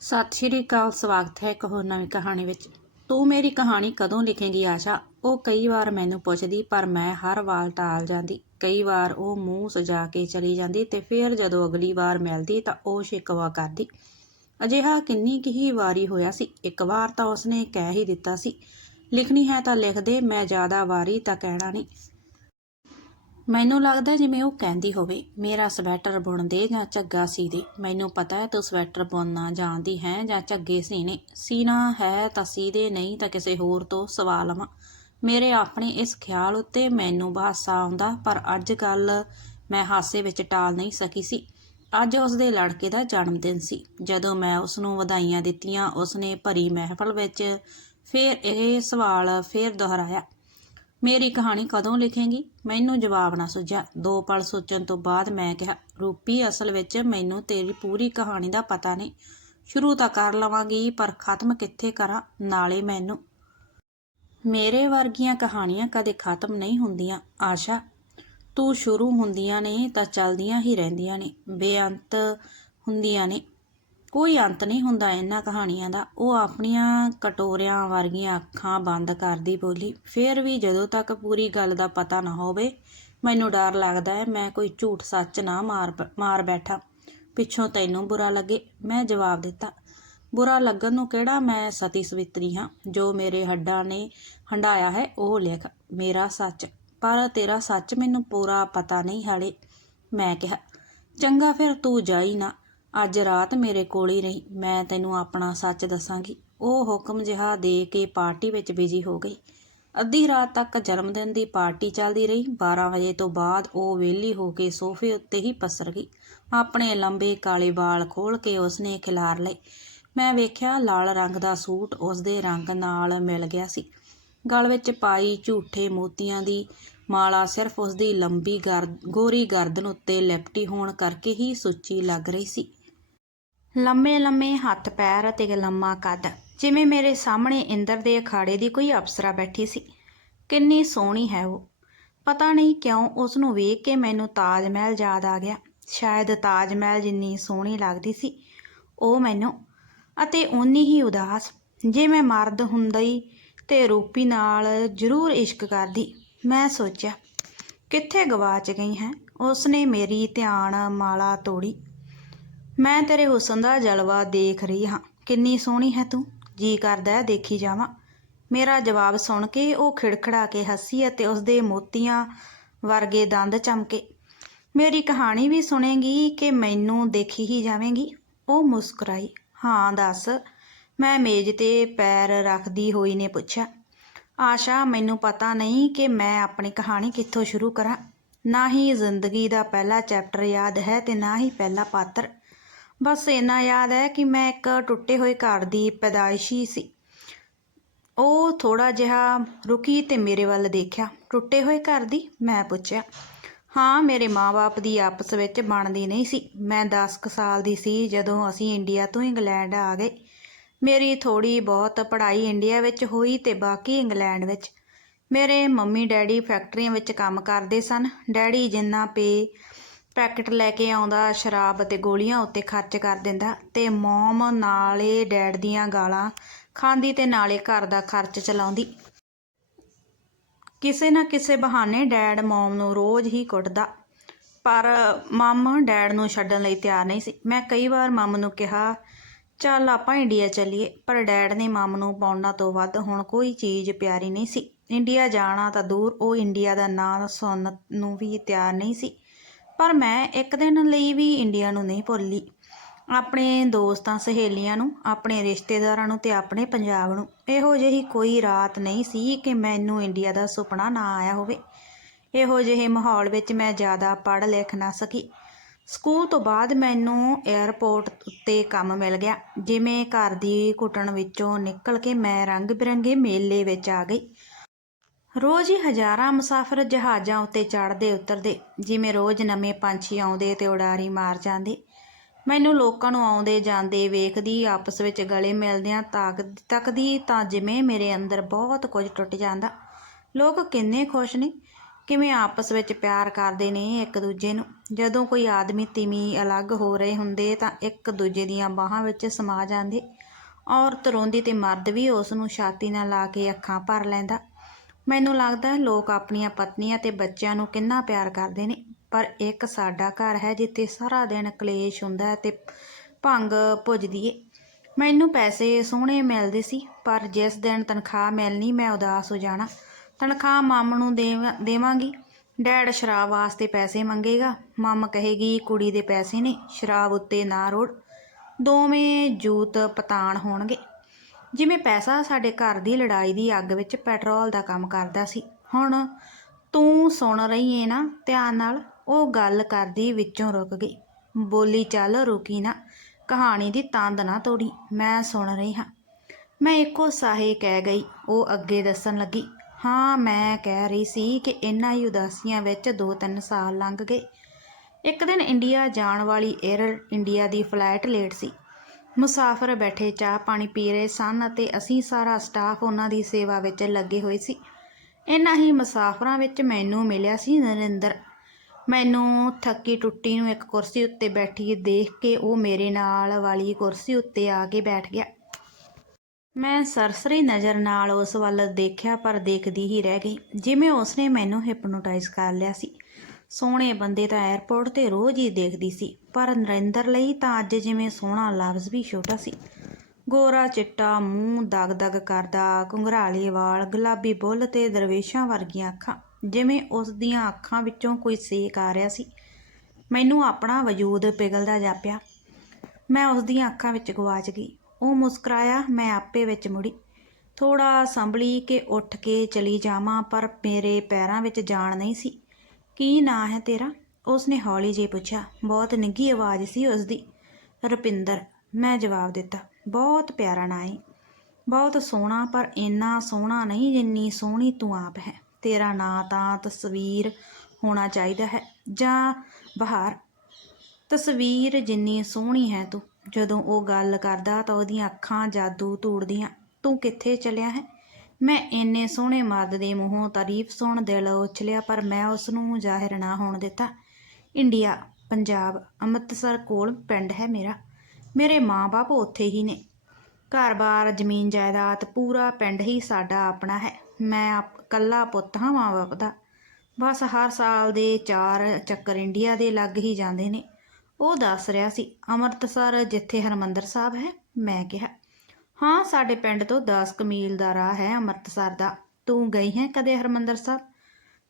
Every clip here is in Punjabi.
ਸਤਿ ਸ਼੍ਰੀ ਅਕਾਲ, ਸਵਾਗਤ ਹੈ ਇੱਕ ਹੋਰ ਨਵੀਂ ਕਹਾਣੀ ਵਿੱਚ। ਤੂੰ ਮੇਰੀ ਕਹਾਣੀ ਕਦੋਂ ਲਿਖੇਂਗੀ, ਆਸ਼ਾ? ਉਹ ਕਈ ਵਾਰ ਮੈਨੂੰ ਪੁੱਛਦੀ, ਪਰ ਮੈਂ ਹਰ ਵਾਰ ਟਾਲ ਜਾਂਦੀ। ਕਈ ਵਾਰ ਉਹ ਮੂੰਹ ਸਜਾ ਕੇ ਚਲੀ ਜਾਂਦੀ ਤੇ ਫਿਰ ਜਦੋਂ ਅਗਲੀ ਵਾਰ ਮਿਲਦੀ ਤਾਂ ਉਹ ਸ਼ਿਕਵਾ ਕਰਦੀ। ਅਜਿਹਾ ਕਿੰਨੀ ਕੁ ਹੀ ਵਾਰੀ ਹੋਇਆ ਸੀ। ਇੱਕ ਵਾਰ ਤਾਂ ਉਸਨੇ ਕਹਿ ਹੀ ਦਿੱਤਾ ਸੀ, ਲਿਖਣੀ ਹੈ ਤਾਂ ਲਿਖ ਦੇ, ਮੈਂ ਜ਼ਿਆਦਾ ਵਾਰੀ ਤਾਂ ਕਹਿਣਾ ਨਹੀਂ। ਮੈਨੂੰ ਲੱਗਦਾ ਜਿਵੇਂ ਉਹ ਕਹਿੰਦੀ ਹੋਵੇ, ਮੇਰਾ ਸਵੈਟਰ ਬੁਣ ਦੇ ਜਾਂ ਝੱਗਾ ਸੀ ਦੇ ਮੈਨੂੰ ਪਤਾ ਹੈ ਤੂੰ ਸਵੈਟਰ ਬੁਣਨਾ ਜਾਣਦੀ ਹੈ ਜਾਂ ਝੱਗੇ ਸੀਨੇ ਸੀਨਾ ਹੈ ਤਾਂ ਸੀ ਦੇ ਨਹੀਂ ਤਾਂ ਕਿਸੇ ਹੋਰ ਤੋਂ ਸਵਾ ਲਵਾਂ। ਮੇਰੇ ਆਪਣੇ ਇਸ ਖਿਆਲ ਉੱਤੇ ਮੈਨੂੰ ਹਾਸਾ ਆਉਂਦਾ, ਪਰ ਅੱਜ ਕੱਲ ਮੈਂ ਹਾਸੇ ਵਿੱਚ ਟਾਲ ਨਹੀਂ ਸਕੀ ਸੀ। ਅੱਜ ਉਸ ਦੇ ਲੜਕੇ ਦਾ ਜਨਮ ਦਿਨ ਸੀ। ਜਦੋਂ ਮੈਂ ਉਸ ਨੂੰ ਵਧਾਈਆਂ ਦਿੱਤੀਆਂ, ਉਸਨੇ ਭਰੀ ਮਹਿਫਲ ਵਿੱਚ ਫਿਰ ਇਹ ਸਵਾਲ ਫਿਰ ਦੁਹਰਾਇਆ। ਮੇਰੀ ਕਹਾਣੀ ਕਦੋਂ ਲਿਖੇਂਗੀ? ਮੈਨੂੰ ਜਵਾਬ ਨਾ ਸੁਝਿਆ ਦੋ ਪਲ ਸੋਚਣ ਤੋਂ ਬਾਅਦ ਮੈਂ ਕਿਹਾ, ਰੂਪੀ, ਅਸਲ ਵਿੱਚ ਮੈਨੂੰ ਤੇਰੀ ਪੂਰੀ ਕਹਾਣੀ ਦਾ ਪਤਾ ਨਹੀਂ। ਸ਼ੁਰੂ ਤਾਂ ਕਰ ਲਵਾਂਗੀ, ਪਰ ਖਤਮ ਕਿੱਥੇ ਕਰਾਂ? ਨਾਲੇ ਮੈਨੂੰ। ਮੇਰੇ ਵਰਗੀਆਂ ਕਹਾਣੀਆਂ ਕਦੇ ਖਤਮ ਨਹੀਂ ਹੁੰਦੀਆਂ। ਆਸ਼ਾ, ਤੂੰ ਸ਼ੁਰੂ ਹੁੰਦੀਆਂ ਨੇ ਤਾਂ ਚੱਲਦੀਆਂ ਹੀ ਰਹਿੰਦੀਆਂ ਨੇ। ਬੇਅੰਤ ਹੁੰਦੀਆਂ ਨੇ। ਕੋਈ ਅੰਤ ਨਹੀਂ ਹੁੰਦਾ ਇਹਨਾਂ ਕਹਾਣੀਆਂ ਦਾ। ਉਹ ਆਪਣੀਆਂ ਕਟੋਰਿਆਂ ਵਰਗੀਆਂ ਅੱਖਾਂ ਬੰਦ ਕਰਦੀ ਬੋਲੀ, ਫੇਰ ਵੀ ਜਦੋਂ ਤੱਕ ਪੂਰੀ ਗੱਲ ਦਾ ਪਤਾ ਨਾ ਹੋਵੇ, ਮੈਨੂੰ ਡਰ ਲੱਗਦਾ ਹੈ, ਮੈਂ ਕੋਈ ਝੂਠ ਸੱਚ ਨਾ ਮਾਰ ਮਾਰ ਬੈਠਾ। ਪਿੱਛੋਂ ਤੈਨੂੰ ਬੁਰਾ ਲੱਗੇ, ਮੈਂ ਜਵਾਬ ਦਿੱਤਾ। ਬੁਰਾ ਲੱਗਣ ਨੂੰ ਕਿਹੜਾ ਮੈਂ ਸਤੀ ਸਵਿਤਰੀ ਹਾਂ? ਜੋ ਮੇਰੇ ਹੱਡਾਂ ਨੇ ਹੰਡਾਇਆ ਹੈ, ਉਹ ਲਿਖ, ਮੇਰਾ ਸੱਚ। ਪਰ ਤੇਰਾ ਸੱਚ ਮੈਨੂੰ ਪੂਰਾ ਪਤਾ ਨਹੀਂ ਹਾਲੇ। ਮੈਂ ਕਿਹਾ, ਚੰਗਾ, ਫਿਰ ਤੂੰ ਜਾਈ ਨਾ। ਅੱਜ ਰਾਤ ਮੇਰੇ ਕੋਲ ਹੀ ਰਹੀ। ਮੈਂ ਤੈਨੂੰ ਆਪਣਾ ਸੱਚ ਦੱਸਾਂਗੀ। ਉਹ ਹੁਕਮ ਜਿਹਾ ਦੇ ਕੇ ਪਾਰਟੀ ਵਿੱਚ ਬਿਜ਼ੀ ਹੋ ਗਈ। ਅੱਧੀ ਰਾਤ ਤੱਕ ਜਨਮਦਿਨ ਦੀ ਪਾਰਟੀ ਚੱਲਦੀ ਰਹੀ। 12 ਵਜੇ ਤੋਂ ਬਾਅਦ ਉਹ ਵਿਹਲੀ ਹੋ ਕੇ ਸੋਫੇ ਉੱਤੇ ਹੀ ਪਸਰ ਗਈ। ਆਪਣੇ ਲੰਬੇ ਕਾਲੇ ਵਾਲ ਖੋਲ ਕੇ ਉਸਨੇ ਖਿਲਾਰ ਲਏ। ਮੈਂ ਵੇਖਿਆ ਲਾਲ ਰੰਗ ਦਾ ਸੂਟ ਉਸਦੇ ਰੰਗ ਨਾਲ ਮਿਲ ਗਿਆ ਸੀ। ਗਲ ਵਿੱਚ ਪਾਈ ਝੂਠੇ ਮੋਤੀਆਂ ਦੀ ਮਾਲਾ ਸਿਰਫ ਉਸਦੀ ਲੰਬੀ ਗਰ ਗੋਰੀ ਗਰਦਨ ਉੱਤੇ ਲਿਪਟੀ ਹੋਣ ਕਰਕੇ ਹੀ ਸੁੱਚੀ ਲੱਗ ਰਹੀ ਸੀ। ਲੰਮੇ ਲੰਮੇ ਹੱਥ ਪੈਰ ਅਤੇ ਲੰਮਾ ਕੱਦ। ਜਿਵੇਂ ਮੇਰੇ ਸਾਹਮਣੇ ਇੰਦਰ ਦੇ ਅਖਾੜੇ ਦੀ ਕੋਈ ਅਪਸਰਾ ਬੈਠੀ ਸੀ। ਕਿੰਨੀ ਸੋਹਣੀ ਹੈ ਉਹ। ਪਤਾ ਨਹੀਂ ਕਿਉਂ ਉਸ ਨੂੰ ਵੇਖ ਕੇ ਮੈਨੂੰ ਤਾਜ ਮਹਿਲ ਯਾਦ ਆ ਗਿਆ। ਸ਼ਾਇਦ ਤਾਜ ਮਹਿਲ ਜਿੰਨੀ ਸੋਹਣੀ ਲੱਗਦੀ ਸੀ, ਉਹ ਮੈਨੂੰ। ਅਤੇ ਓਨੀ ਹੀ ਉਦਾਸ। ਜੇ ਮੈਂ ਮਰਦ ਹੁੰਦੀ ਤੇ ਰੂਪੀ ਨਾਲ ਜ਼ਰੂਰ ਇਸ਼ਕ ਕਰਦੀ, ਮੈਂ ਸੋਚਿਆ, ਕਿੱਥੇ ਗਵਾਚ ਗਈ ਹੈ? ਉਸਨੇ ਮੇਰੀ ਧਿਆਨ ਮਾਲਾ ਤੋੜੀ। ਮੈਂ ਤੇਰੇ ਹੁਸਨ ਦਾ ਜਲਵਾ ਦੇਖ ਰਹੀ ਹਾਂ। ਕਿੰਨੀ ਸੋਹਣੀ ਹੈ ਤੂੰ। ਜੀ ਕਰਦਾ ਦੇਖੀ ਜਾਵਾਂ। ਮੇਰਾ ਜਵਾਬ ਸੁਣ ਕੇ ਉਹ ਖਿੜਖੜਾ ਕੇ ਹੱਸੀ ਅਤੇ ਉਸਦੇ ਮੋਤੀਆਂ ਵਰਗੇ ਦੰਦ ਚਮਕੇ। ਮੇਰੀ ਕਹਾਣੀ ਵੀ ਸੁਣੇਗੀ ਕਿ ਮੈਨੂੰ ਦੇਖੀ ਹੀ ਜਾਵੇਂਗੀ। ਉਹ ਮੁਸਕਰਾਈ। ਹਾਂ, ਦੱਸ। ਮੈਂ ਮੇਜ਼ ਤੇ ਪੈਰ ਰੱਖਦੀ ਹੋਈ ਨੇ ਪੁੱਛਿਆ। ਆਸ਼ਾ, ਮੈਨੂੰ ਪਤਾ ਨਹੀਂ ਕਿ ਮੈਂ ਆਪਣੀ ਕਹਾਣੀ ਕਿੱਥੋਂ ਸ਼ੁਰੂ ਕਰਾਂ। ਨਾ ਹੀ ਜ਼ਿੰਦਗੀ ਦਾ ਪਹਿਲਾ ਚੈਪਟਰ ਯਾਦ ਹੈ ਤੇ ਨਾ ਹੀ ਪਹਿਲਾ ਪਾਤਰ। ਬਸ ਇੰਨਾ ਯਾਦ ਹੈ ਕਿ ਮੈਂ ਇੱਕ ਟੁੱਟੇ ਹੋਏ ਘਰ ਦੀ ਪੈਦਾਇਸ਼ੀ ਸੀ। ਉਹ ਥੋੜਾ ਜਿਹਾ ਰੁਕੀ ਤੇ ਮੇਰੇ ਵੱਲ ਦੇਖਿਆ। ਟੁੱਟੇ ਹੋਏ ਘਰ ਦੀ? ਮੈਂ ਪੁੱਛਿਆ। ਹਾਂ, ਮੇਰੇ ਮਾਪੇ ਦੀ ਆਪਸ ਵਿੱਚ ਬਣਦੀ ਨਹੀਂ ਸੀ। ਮੈਂ 10 ਕੁ ਸਾਲ ਦੀ ਸੀ ਜਦੋਂ ਅਸੀਂ ਇੰਡੀਆ ਤੋਂ ਇੰਗਲੈਂਡ ਆ ਗਏ। ਮੇਰੀ ਥੋੜੀ ਬਹੁਤ ਪੜ੍ਹਾਈ ਇੰਡੀਆ ਵਿੱਚ ਹੋਈ ਤੇ ਬਾਕੀ ਇੰਗਲੈਂਡ ਵਿੱਚ। ਮੇਰੇ ਮੰਮੀ ਡੈਡੀ ਫੈਕਟਰੀਆਂ ਵਿੱਚ ਕੰਮ ਕਰਦੇ ਸਨ। ਡੈਡੀ ਜਿੰਨਾ ਪੇ ਪੈਕਟ ਲੈ ਕੇ ਆਉਂਦਾ, ਸ਼ਰਾਬ ਅਤੇ ਗੋਲੀਆਂ ਉੱਤੇ ਖਰਚ ਕਰ ਦਿੰਦਾ ਤੇ ਮਮ ਨਾਲੇ ਡੈਡ ਦੀਆਂ ਗਾਲਾਂ ਖਾਂਦੀ ਤੇ ਨਾਲੇ ਘਰ ਦਾ ਖਰਚ ਚਲਾਉਂਦੀ। ਕਿਸੇ ਨਾ ਕਿਸੇ ਬਹਾਨੇ ਡੈਡ ਮਮ ਨੂੰ ਰੋਜ਼ ਹੀ ਕੁੱਟਦਾ। ਪਰ ਮਮ ਡੈਡ ਨੂੰ ਛੱਡਣ ਲਈ ਤਿਆਰ ਨਹੀਂ ਸੀ। ਮੈਂ ਕਈ ਵਾਰ ਮਮ ਨੂੰ ਕਿਹਾ, ਚੱਲ ਆਪਾਂ ਇੰਡੀਆ ਚੱਲੀਏ। ਪਰ ਡੈਡ ਨੇ ਮਮ ਨੂੰ ਪਾਉਣਾ ਤੋਂ ਵੱਧ ਹੁਣ ਕੋਈ ਚੀਜ਼ ਪਿਆਰੀ ਨਹੀਂ ਸੀ। ਇੰਡੀਆ ਜਾਣਾ ਤਾਂ ਦੂਰ, ਉਹ ਇੰਡੀਆ ਦਾ ਨਾਂ ਸੁਣਨ ਨੂੰ ਵੀ ਤਿਆਰ ਨਹੀਂ ਸੀ। ਪਰ ਮੈਂ ਇੱਕ ਦਿਨ ਲਈ ਵੀ ਇੰਡੀਆ ਨੂੰ ਨਹੀਂ ਭੁੱਲੀ। ਆਪਣੇ ਦੋਸਤਾਂ, ਸਹੇਲੀਆਂ ਨੂੰ, ਆਪਣੇ ਰਿਸ਼ਤੇਦਾਰਾਂ ਨੂੰ ਤੇ ਆਪਣੇ ਪੰਜਾਬ ਨੂੰ। ਇਹੋ ਜਿਹੀ ਕੋਈ ਰਾਤ ਨਹੀਂ ਸੀ ਕਿ ਮੈਨੂੰ ਇੰਡੀਆ ਦਾ ਸੁਪਨਾ ਨਾ ਆਇਆ ਹੋਵੇ। ਇਹੋ ਜਿਹੇ ਮਾਹੌਲ ਵਿੱਚ ਮੈਂ ਜ਼ਿਆਦਾ ਪੜ੍ਹ ਲਿਖ ਨਾ ਸਕੀ। ਸਕੂਲ ਤੋਂ ਬਾਅਦ ਮੈਨੂੰ 에ਅਰਪੋਰਟ ਉੱਤੇ ਕੰਮ ਮਿਲ ਗਿਆ। ਜਿਵੇਂ ਘਰ ਦੀ ਘੁੱਟਣ ਵਿੱਚੋਂ ਨਿਕਲ ਕੇ ਮੈਂ ਰੰਗ ਬਿਰੰਗੇ ਮੇਲੇ ਵਿੱਚ ਆ ਗਈ। ਰੋਜ਼ ਹੀ ਹਜ਼ਾਰਾਂ ਮੁਸਾਫਰ ਜਹਾਜ਼ਾਂ ਉੱਤੇ ਚੜ੍ਹਦੇ ਉਤਰਦੇ, ਜਿਵੇਂ ਰੋਜ਼ ਨਵੇਂ ਪੰਛੀ ਆਉਂਦੇ ਤੇ ਉਡਾਰੀ ਮਾਰ ਜਾਂਦੇ। ਮੈਨੂੰ ਲੋਕਾਂ ਨੂੰ ਆਉਂਦੇ ਜਾਂਦੇ ਵੇਖਦੀ, ਆਪਸ ਵਿੱਚ ਗਲੇ ਮਿਲਦਿਆਂ ਤਾਕ, ਤੱਕਦੀ ਤਾਂ ਜਿਵੇਂ ਮੇਰੇ ਅੰਦਰ ਬਹੁਤ ਕੁਝ ਟੁੱਟ ਜਾਂਦਾ। ਲੋਕ ਕਿੰਨੇ ਖੁਸ਼ ਨੇ, ਕਿਵੇਂ ਆਪਸ ਵਿੱਚ ਪਿਆਰ ਕਰਦੇ ਨੇ ਇੱਕ ਦੂਜੇ ਨੂੰ। ਜਦੋਂ ਕੋਈ ਆਦਮੀ ਤਿਮੀ ਅਲੱਗ ਹੋ ਰਹੇ ਹੁੰਦੇ ਤਾਂ ਇੱਕ ਦੂਜੇ ਦੀਆਂ ਬਾਹਾਂ ਵਿੱਚ ਸਮਾ ਜਾਂਦੇ। ਔਰਤ ਰੋਂਦੀ ਤੇ ਮਰਦ ਵੀ ਉਸ ਨੂੰ ਛਾਤੀ ਨਾਲ ਲਾ ਕੇ ਅੱਖਾਂ ਭਰ ਲੈਂਦਾ। ਮੈਨੂੰ ਲੱਗਦਾ ਹੈ ਲੋਕ ਆਪਣੀਆਂ ਪਤਨੀਆਂ ਤੇ ਬੱਚਿਆਂ ਨੂੰ ਕਿੰਨਾ ਪਿਆਰ ਕਰਦੇ ਨੇ, ਪਰ ਇੱਕ ਸਾਡਾ ਘਰ ਹੈ ਜਿੱਥੇ ਸਾਰਾ ਦਿਨ ਕਲੇਸ਼ ਹੁੰਦਾ ਹੈ ਤੇ ਭੰਗ ਭੁੱਜਦੀ ਏ। ਮੈਨੂੰ ਪੈਸੇ ਸੋਹਣੇ ਮਿਲਦੇ ਸੀ, ਪਰ ਜਿਸ ਦਿਨ ਤਨਖਾਹ ਮਿਲਣੀ ਮੈਂ ਉਦਾਸ ਹੋ ਜਾਣਾ। ਤਨਖਾਹ ਮੰਮ ਨੂੰ ਦੇਵਾਂ- ਦੇਵਾਂਗੀ। ਡੈਡ ਸ਼ਰਾਬ ਵਾਸਤੇ ਪੈਸੇ ਮੰਗੇਗਾ। ਮਮ ਕਹੇਗੀ, ਕੁੜੀ ਦੇ ਪੈਸੇ ਨੇ, ਸ਼ਰਾਬ ਉੱਤੇ ਨਾ ਰੋੜ। ਦੋਵੇਂ ਜੂਤ ਪਤਾਣ ਹੋਣਗੇ। ਜਿਵੇਂ ਪੈਸਾ ਸਾਡੇ ਘਰ ਦੀ ਲੜਾਈ ਦੀ ਅੱਗ ਵਿੱਚ ਪੈਟਰੋਲ ਦਾ ਕੰਮ ਕਰਦਾ ਸੀ, ਹੁਣ ਤੂੰ ਸੁਣ ਰਹੀ ਏ ਨਾ ਧਿਆਨ ਨਾਲ, ਉਹ ਗੱਲ ਕਰਦੀ ਵਿੱਚੋਂ ਰੁਕ ਗਈ। ਬੋਲੀ ਚੱਲ ਰੁਕੀ ਨਾ, ਕਹਾਣੀ ਦੀ ਤੰਦ ਨਾ ਤੋੜੀ, ਮੈਂ ਸੁਣ ਰਹੀ ਹਾਂ। ਮੈਂ ਇੱਕੋ ਸਾਹੇ ਕਹਿ ਗਈ, ਉਹ ਅੱਗੇ ਦੱਸਣ ਲੱਗੀ। ਹਾਂ, ਮੈਂ ਕਹਿ ਰਹੀ ਸੀ ਕਿ ਇੰਨਾ ਹੀ ਉਦਾਸੀਆਂ ਵਿੱਚ 2-3 ਸਾਲ ਲੰਘ ਗਏ। ਇੱਕ ਦਿਨ ਇੰਡੀਆ ਜਾਣ ਵਾਲੀ 에ਅਰ ਇੰਡੀਆ ਦੀ ਫਲਾਈਟ ਲੇਟ ਸੀ। ਮੁਸਾਫਰ ਬੈਠੇ ਚਾਹ ਪਾਣੀ ਪੀ ਰਹੇ ਸਨ ਅਤੇ ਅਸੀਂ ਸਾਰਾ ਸਟਾਫ ਉਹਨਾਂ ਦੀ ਸੇਵਾ ਵਿੱਚ ਲੱਗੇ ਹੋਏ ਸੀ। ਇਨ੍ਹਾਂ ਹੀ ਮੁਸਾਫਰਾਂ ਵਿੱਚ ਮੈਨੂੰ ਮਿਲਿਆ ਸੀ ਨਰਿੰਦਰ। ਮੈਨੂੰ ਥੱਕੀ ਟੁੱਟੀ ਨੂੰ ਇੱਕ ਕੁਰਸੀ ਉੱਤੇ ਬੈਠੀ ਦੇਖ ਕੇ ਉਹ ਮੇਰੇ ਨਾਲ ਵਾਲੀ ਕੁਰਸੀ ਉੱਤੇ ਆ ਕੇ ਬੈਠ ਗਿਆ। ਮੈਂ ਸਰਸਰੀ ਨਜ਼ਰ ਨਾਲ ਉਸ ਵੱਲ ਦੇਖਿਆ ਪਰ ਦੇਖਦੀ ਹੀ ਰਹਿ ਗਈ, ਜਿਵੇਂ ਉਸਨੇ ਮੈਨੂੰ ਹਿਪਨੋਟਾਈਜ਼ ਕਰ ਲਿਆ ਸੀ। ਸੋਹਣੇ ਬੰਦੇ ਤਾਂ 에ਅਰਪੋਰਟ ਤੇ ਰੋਜ਼ ਹੀ ਦੇਖਦੀ ਸੀ। ਪਰ ਨਰਿੰਦਰ ਲਈ ਤਾਂ ਅੱਜ ਜਿਵੇਂ ਸੋਹਣਾ ਲਫ਼ਜ਼ ਵੀ ਛੋਟਾ ਸੀ। ਗੋਰਾ ਚਿੱਟਾ ਮੂੰਹ ਦਗ-ਦਗ ਕਰਦਾ, ਘੁੰਘਰਾਲੇ ਵਾਲ, ਗੁਲਾਬੀ ਬੁੱਲ ਤੇ ਦਰਵੇਸ਼ਾਂ ਵਰਗੀਆਂ ਅੱਖਾਂ, ਜਿਵੇਂ ਉਸ ਦੀਆਂ ਅੱਖਾਂ ਵਿੱਚੋਂ ਕੋਈ ਸੇਕ ਆ ਰਿਹਾ ਸੀ। ਮੈਨੂੰ ਆਪਣਾ ਵਜੂਦ ਪਿਘਲਦਾ ਜਾਪਿਆ ਮੈਂ ਉਸ ਦੀਆਂ ਅੱਖਾਂ ਵਿੱਚ ਗਵਾਚ ਗਈ। ਉਹ ਮੁਸਕਰਾਇਆ, ਮੈਂ ਆਪੇ ਵਿੱਚ ਮੁੜੀ। ਥੋੜਾ ਸੰਭਲੀ ਕਿ ਉੱਠ ਕੇ ਚਲੀ ਜਾਵਾਂ, ਪਰ ਮੇਰੇ ਪੈਰਾਂ ਵਿੱਚ ਜਾਣ ਨਹੀਂ ਸੀ। ਕੀ ਨਾਂ ਹੈ ਤੇਰਾ? ਉਸਨੇ ਹੌਲੀ ਜਿਹੀ ਪੁੱਛਿਆ, ਬਹੁਤ ਨਿੱਘੀ ਆਵਾਜ਼ ਸੀ ਉਸ ਦੀ ਰੁਪਿੰਦਰ, ਮੈਂ ਜਵਾਬ ਦਿੱਤਾ, ਬਹੁਤ ਪਿਆਰਾ ਨਾਂ ਹੈ ਬਹੁਤ ਸੋਹਣਾ, ਪਰ ਇੰਨਾ ਸੋਹਣਾ ਨਹੀਂ ਜਿੰਨੀ ਸੋਹਣੀ ਤੂੰ ਆਪ ਹੈ। ਤੇਰਾ ਨਾਂ ਤਾਂ ਤਸਵੀਰ ਹੋਣਾ ਚਾਹੀਦਾ ਹੈ। ਜਾਂ ਬਹਾਰ, ਤਸਵੀਰ ਜਿੰਨੀ ਸੋਹਣੀ ਹੈ ਤੂੰ। ਜਦੋਂ ਉਹ ਗੱਲ ਕਰਦਾ ਤਾਂ ਉਹਦੀਆਂ ਅੱਖਾਂ ਜਾਦੂ ਧੂੜਦੀਆਂ। ਤੂੰ ਕਿੱਥੇ ਚਲਿਆ ਹੈ? ਮੈਂ ਇੰਨੇ ਸੋਹਣੇ ਮਰਦ ਦੇ ਮੂੰਹੋਂ ਤਾਰੀਫ ਸੁਣ ਦਿਲ ਉਛਲਿਆ, ਪਰ ਮੈਂ ਉਸ ਨੂੰ ਜ਼ਾਹਿਰ ਨਾ ਹੋਣ ਦਿੱਤਾ। ਇੰਡੀਆ, ਪੰਜਾਬ, ਅੰਮ੍ਰਿਤਸਰ ਕੋਲ ਪਿੰਡ ਹੈ ਮੇਰਾ। ਮੇਰੇ ਮਾਂ-ਬਾਪ ਉੱਥੇ ਹੀ ਨੇ। ਘਰ-ਬਾਰ, ਜ਼ਮੀਨ ਜਾਇਦਾਦ ਪੂਰਾ ਪਿੰਡ ਹੀ ਸਾਡਾ ਆਪਣਾ ਹੈ। ਮੈਂ ਆਪ- ਇਕੱਲਾ ਪੁੱਤ ਹਾਂ ਮਾਂ-ਬਾਪ ਦਾ। ਬਸ ਹਰ ਸਾਲ ਦੇ ਚਾਰ ਚੱਕਰ ਇੰਡੀਆ ਦੇ ਲੱਗ ਹੀ ਜਾਂਦੇ ਨੇ। ਉਹ ਦੱਸ ਰਿਹਾ ਸੀ, ਅੰਮ੍ਰਿਤਸਰ ਜਿੱਥੇ ਹਰਮੰਦਰ ਸਾਹਿਬ ਹੈ, ਮੈਂ ਕਿਹਾ, ਹਾਂ, ਸਾਡੇ ਪਿੰਡ ਤੋਂ 10 ਕੁ ਦਾ ਰਾਹ ਹੈ ਅੰਮ੍ਰਿਤਸਰ ਦਾ। ਤੂੰ ਗਈ ਹੈ ਕਦੇ ਹਰਮੰਦਰ ਸਾਹਿਬ?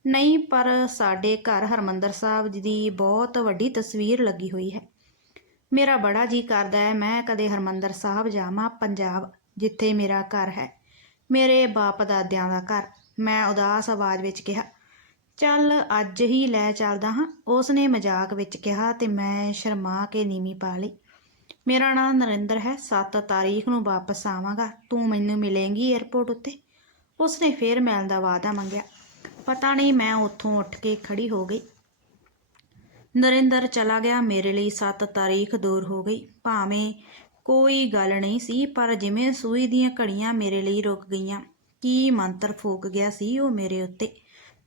ਨਹੀਂ, ਪਰ ਸਾਡੇ ਘਰ ਹਰਮੰਦਰ ਸਾਹਿਬ ਜੀ ਦੀ ਬਹੁਤ ਵੱਡੀ ਤਸਵੀਰ ਲੱਗੀ ਹੋਈ ਹੈ। ਮੇਰਾ ਬੜਾ ਜੀ ਕਰਦਾ ਹੈ, ਮੈਂ ਕਦੇ ਹਰਮੰਦਰ ਸਾਹਿਬ ਜਾਵਾਂ ਪੰਜਾਬ, ਜਿੱਥੇ ਮੇਰਾ ਘਰ ਹੈ। ਮੇਰੇ ਬਾਪ ਦਾਦਿਆਂ ਦਾ ਘਰ, ਮੈਂ ਉਦਾਸ ਆਵਾਜ਼ ਵਿੱਚ ਕਿਹਾ। ਚੱਲ ਅੱਜ ਹੀ ਲੈ ਚੱਲਦਾ ਹਾਂ। ਉਸ ਨੇ ਮਜ਼ਾਕ ਵਿੱਚ ਕਿਹਾ ਤੇ ਮੈਂ ਸ਼ਰਮਾ ਕੇ ਨੀਵੀਂ ਪਾ ਲਈ। ਮੇਰਾ ਨਾਮ ਨਰਿੰਦਰ ਹੈ 7 ਤਾਰੀਖ ਨੂੰ ਵਾਪਸ ਆਵਾਂਗਾ। ਤੂੰ ਮੈਨੂੰ ਮਿਲੇਂਗੀ 에ਅਰਪੋਰਟ ਉੱਤੇ। ਉਸਨੇ ਫੇਰ ਮਿਲਣ ਦਾ ਵਾਅਦਾ ਮੰਗਿਆ। ਪਤਾ ਨਹੀਂ, ਮੈਂ ਉੱਥੋਂ ਉੱਠ ਕੇ ਖੜੀ ਹੋ ਗਈ। ਨਰਿੰਦਰ ਚਲਾ ਗਿਆ, ਮੇਰੇ ਲਈ 7 ਤਾਰੀਖ ਦੂਰ ਹੋ ਗਈ। ਭਾਵੇਂ ਕੋਈ ਗੱਲ ਨਹੀਂ ਸੀ, ਪਰ ਜਿਵੇਂ ਸੂਈ ਦੀਆਂ ਘੜੀਆਂ ਮੇਰੇ ਲਈ ਰੁਕ ਗਈਆਂ, ਕੀ ਮੰਤਰ ਫੂਕ ਗਿਆ ਸੀ ਉਹ ਮੇਰੇ ਉੱਤੇ।